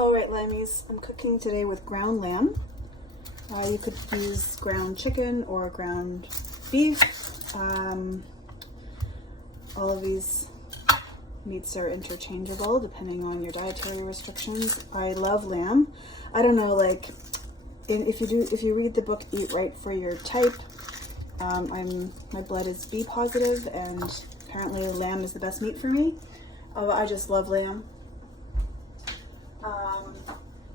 Alright, Lymies, I'm cooking today with ground lamb. You could use ground chicken or ground beef. All of these meats are interchangeable depending on your dietary restrictions. I love lamb. I don't know, like, if you read the book Eat Right for Your Type, my blood is B positive, and apparently lamb is the best meat for me. I just love lamb.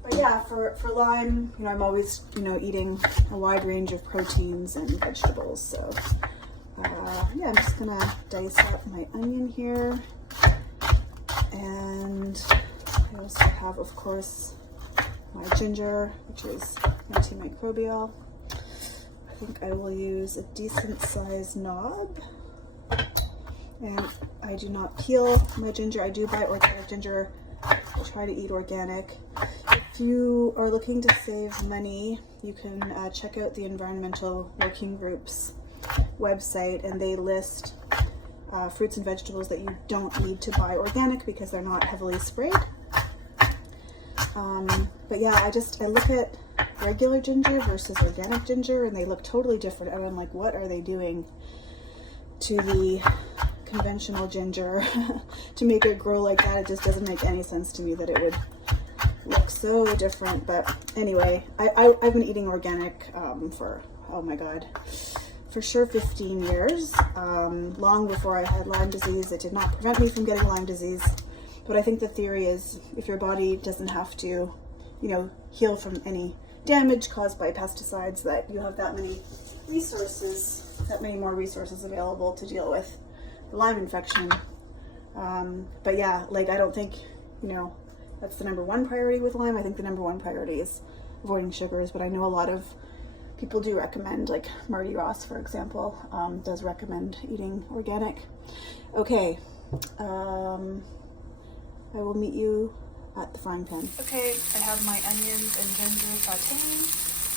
But yeah, for Lyme, I'm always, eating a wide range of proteins and vegetables. So yeah, I'm just gonna dice up my onion here. And I also have, of course, my ginger, which is anti-microbial. I think I will use a decent sized knob. And I do not peel my ginger. I do buy organic ginger. I try to eat organic. If you are looking to save money, you can check out the Environmental Working Group's website, and they list fruits and vegetables that you don't need to buy organic because they're not heavily sprayed. But yeah, I look at regular ginger versus organic ginger, and they look totally different. And I'm like, what are they doing to the conventional ginger to make it grow like that? It just doesn't make any sense to me that it would look so different. But anyway, I've been eating organic for, oh my god, for sure 15 years, long before I had Lyme disease. It did not prevent me from getting Lyme disease, but I think the theory is if your body doesn't have to, heal from any damage caused by pesticides, that you have that many resources, that many more resources available to deal with the Lyme infection. But yeah, like, I don't think, that's the number one priority with Lyme. I think the number one priority is avoiding sugars, but I know a lot of people do recommend, like Marty Ross, for example, does recommend eating organic. Okay, I will meet you at the frying pan. Okay, I have my onions and ginger sauteing,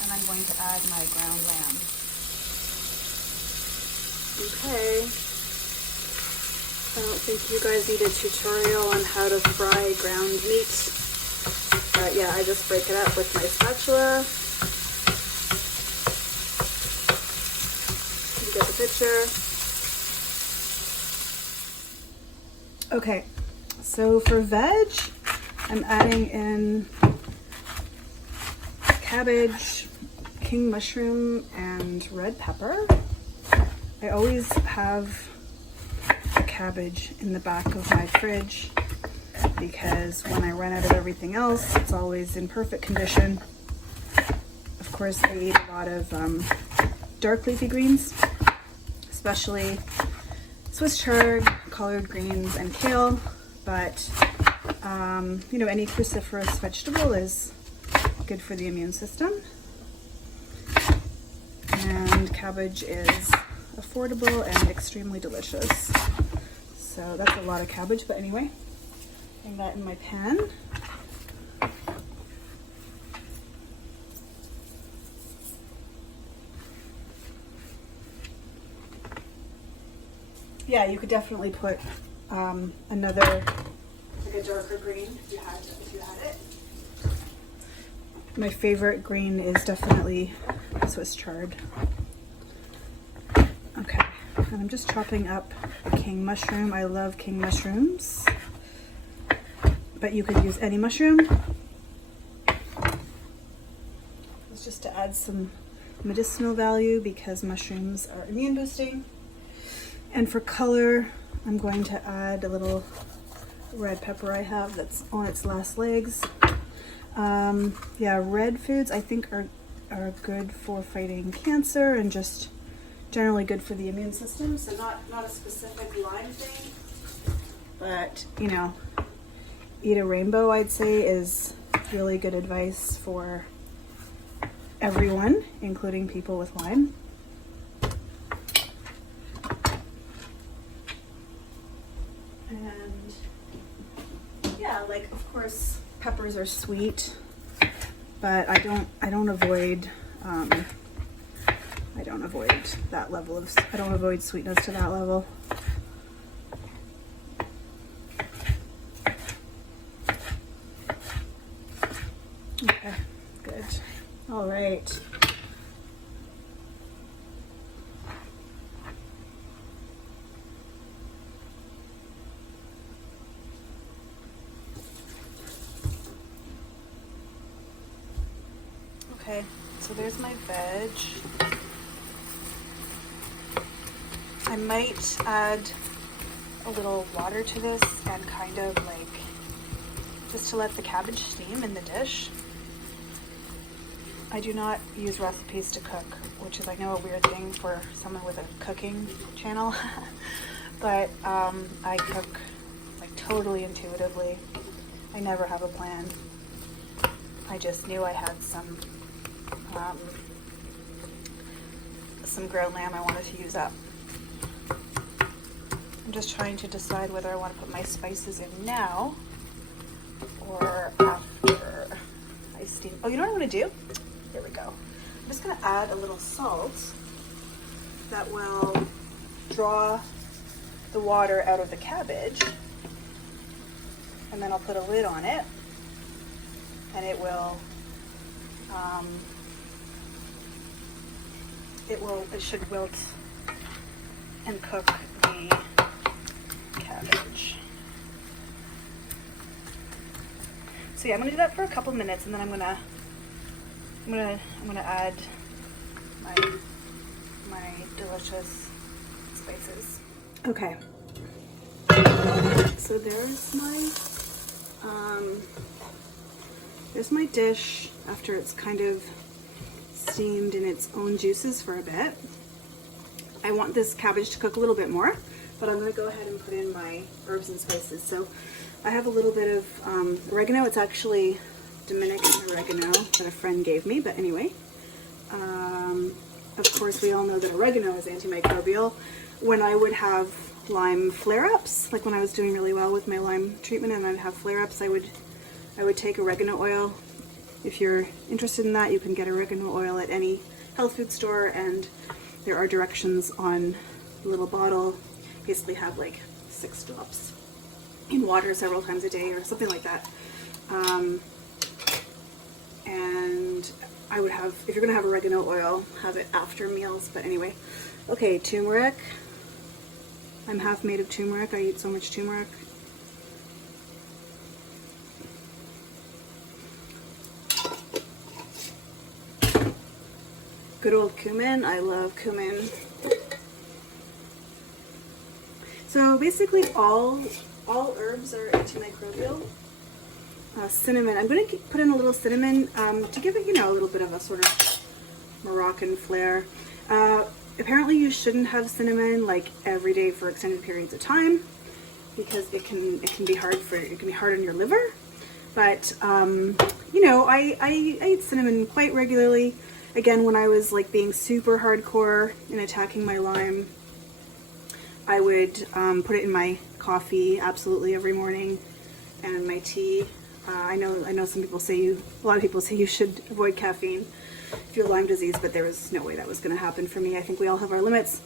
and I'm going to add my ground lamb. Okay. I don't think you guys need a tutorial on how to fry ground meat, but yeah, I just break it up with my spatula. You get the picture. Okay, so for veg, I'm adding in cabbage, king mushroom, and red pepper. I always have a cabbage in the back of my fridge because when I run out of everything else, it's always in perfect condition. Of course, I eat a lot of dark leafy greens, especially Swiss chard, collard greens, and kale, but any cruciferous vegetable is good for the immune system. And cabbage is affordable and extremely delicious. So that's a lot of cabbage, but anyway, putting that in my pan. Yeah, you could definitely put another, like a darker green if you had it. My favorite green is definitely Swiss chard. Okay, and I'm just chopping up the king mushroom. I love king mushrooms, but you could use any mushroom. It's just to add some medicinal value because mushrooms are immune boosting. And for color, I'm going to add a little red pepper I have that's on its last legs. Yeah, red foods I think are good for fighting cancer and just generally good for the immune system. So not a specific Lyme thing, but eat a rainbow, I'd say, is really good advice for everyone, including people with Lyme. And yeah, like, of course, peppers are sweet, but I don't avoid that level of, I don't avoid sweetness to that level. Okay, good. All right. Okay, so there's my veg. I might add a little water to this and kind of like just to let the cabbage steam in the dish. I do not use recipes to cook, which is, I know, a weird thing for someone with a cooking channel, but I cook like totally intuitively. I never have a plan. I just knew I had some ground lamb I wanted to use up. I'm just trying to decide whether I want to put my spices in now or after I steam. Oh, you know what I'm going to do? Here we go. I'm just going to add a little salt that will draw the water out of the cabbage, and then I'll put a lid on it, and it should wilt and cook the cabbage. So yeah, I'm gonna do that for a couple minutes, and then I'm gonna add my delicious spices. Okay. So there's my dish after it's kind of steamed in its own juices for a bit. I want this cabbage to cook a little bit more, but I'm going to go ahead and put in my herbs and spices. So I have a little bit of oregano. It's actually Dominican oregano that a friend gave me, but anyway. Of course, we all know that oregano is antimicrobial. When I would have Lyme flare-ups, like when I was doing really well with my Lyme treatment and I'd have flare-ups, I would take oregano oil. If you're interested in that, you can get oregano oil at any health food store, and there are directions on the little bottle. Basically have like 6 drops in water several times a day or something like that. And I would have, if you're gonna have oregano oil, have it after meals, but anyway. Okay, turmeric. I'm half made of turmeric. I eat so much turmeric. Good old cumin. I love cumin. So basically all herbs are antimicrobial. Cinnamon. I'm going to put in a little cinnamon to give it, you know, a little bit of a sort of Moroccan flair. Apparently you shouldn't have cinnamon like every day for extended periods of time because it can be hard on your liver. But you know, I eat cinnamon quite regularly. Again, when I was like being super hardcore and attacking my Lyme, I would put it in my coffee absolutely every morning and in my tea. I know some people say a lot of people say you should avoid caffeine if you have Lyme disease, but there was no way that was going to happen for me. I think we all have our limits.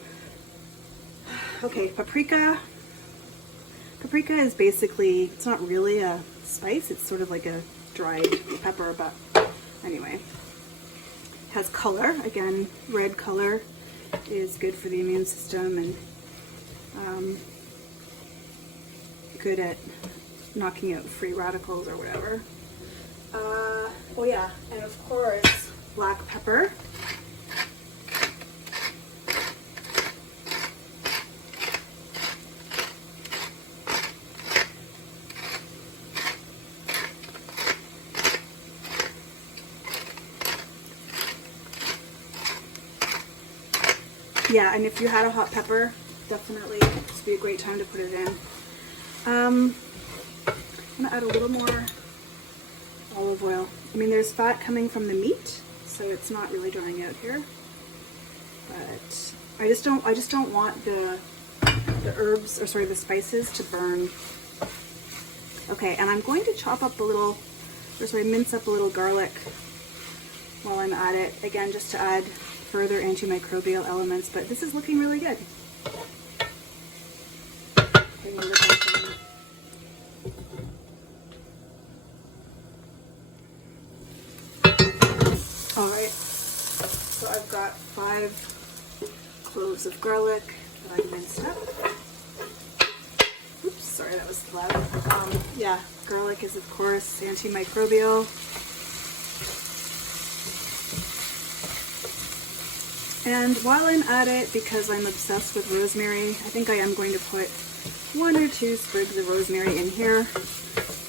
Okay, paprika. Paprika is basically, it's not really a spice, it's sort of like a dried pepper, but anyway. It has color. Again, red color is good for the immune system and good at knocking out free radicals or whatever. Oh yeah, and of course, black pepper. Yeah, and if you had a hot pepper, definitely this would be a great time to put it in. I'm gonna add a little more olive oil. I mean, there's fat coming from the meat, so it's not really drying out here. But I just don't want the herbs, or sorry, the spices to burn. Okay, and I'm going to chop up a little, or sorry, mince up a little garlic while I'm at it. Again, just to add further antimicrobial elements, but this is looking really good. I've got 5 cloves of garlic that I minced up. Oops, sorry, that was loud. Yeah, garlic is of course antimicrobial. And while I'm at it, because I'm obsessed with rosemary, I think I am going to put 1 or 2 sprigs of rosemary in here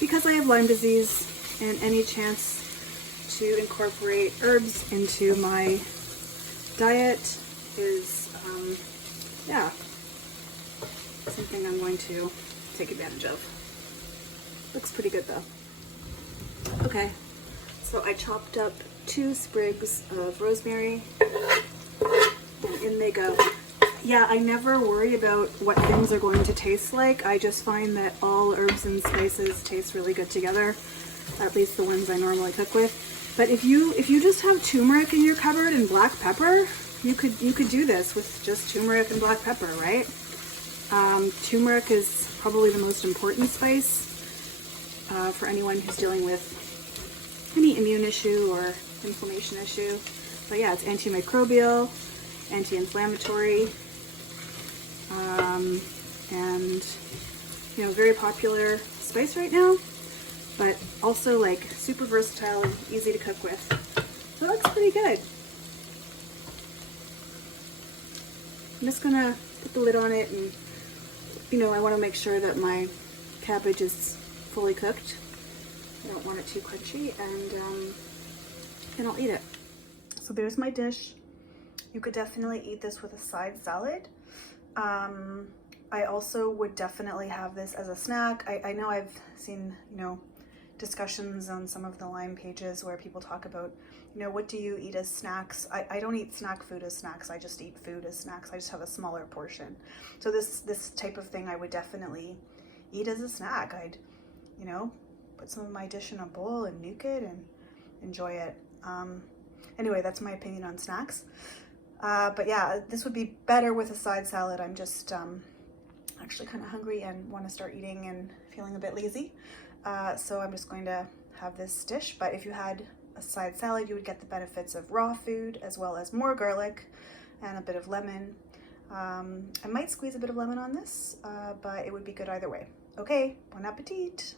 because I have Lyme disease, and any chance to incorporate herbs into my diet is, yeah, something I'm going to take advantage of. Looks pretty good though. Okay, so I chopped up 2 sprigs of rosemary, and in they go. Yeah, I never worry about what things are going to taste like. I just find that all herbs and spices taste really good together, at least the ones I normally cook with. But if you just have turmeric in your cupboard and black pepper, you could do this with just turmeric and black pepper, right? Turmeric is probably the most important spice for anyone who's dealing with any immune issue or inflammation issue. But yeah, it's antimicrobial, anti-inflammatory, and you know, very popular spice right now, but also like super versatile and easy to cook with. So it looks pretty good. I'm just gonna put the lid on it, and you know, I want to make sure that my cabbage is fully cooked. I don't want it too crunchy, and I'll eat it. So there's my dish. You could definitely eat this with a side salad. I also would definitely have this as a snack. I know I've seen, you know, discussions on some of the Lyme pages where people talk about, you know, what do you eat as snacks? I don't eat snack food as snacks. I just eat food as snacks. I just have a smaller portion. So this type of thing I would definitely eat as a snack. I'd, you know, put some of my dish in a bowl and nuke it and enjoy it. Anyway, that's my opinion on snacks. But yeah, this would be better with a side salad. I'm just actually kind of hungry and want to start eating and feeling a bit lazy. So I'm just going to have this dish. But if you had a side salad, you would get the benefits of raw food as well as more garlic and a bit of lemon. I might squeeze a bit of lemon on this, but it would be good either way. Okay, bon appetit!